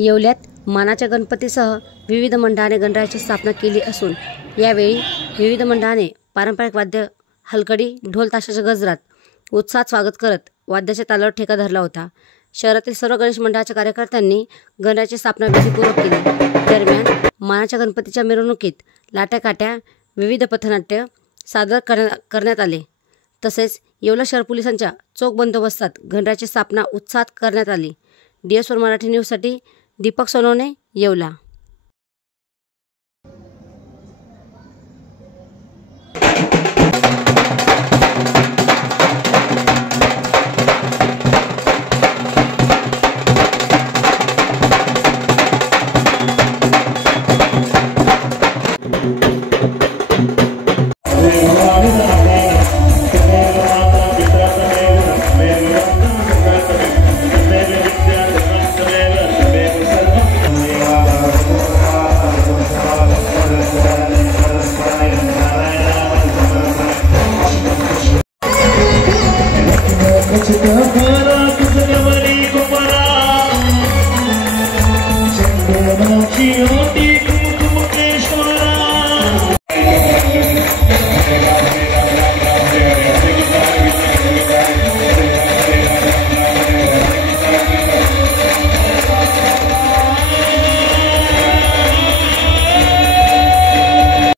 येवल्यात मानाच्या गणपतीसह विविध मंडळाने गणरायाची स्थापना केली असून यावेळी विविध मंडळाने पारंपरिक वाद्य हलकडी ढोल ताशाच्या गजरात उत्साहात स्वागत करत वाद्याच्या तालावर ठेका धरला होता। शहरातील सर्व गणेश मंडळाच्या कार्यकर्त्यांनी गणरायाची स्थापना विधीपूर्वक केली। दरम्यान मानाच्या गणपतीच्या मिरवणुकीत लाट्या-काट्या विविध पथनाट्य सादर करण्यात आले। तसेच येवला शहर पोलिसांच्या चोख बंदोबस्तात गणरायाची स्थापना उत्साहात करण्यात आली। DS4 मराठी न्यूजसाठी दीपक सोनवणे, येवला।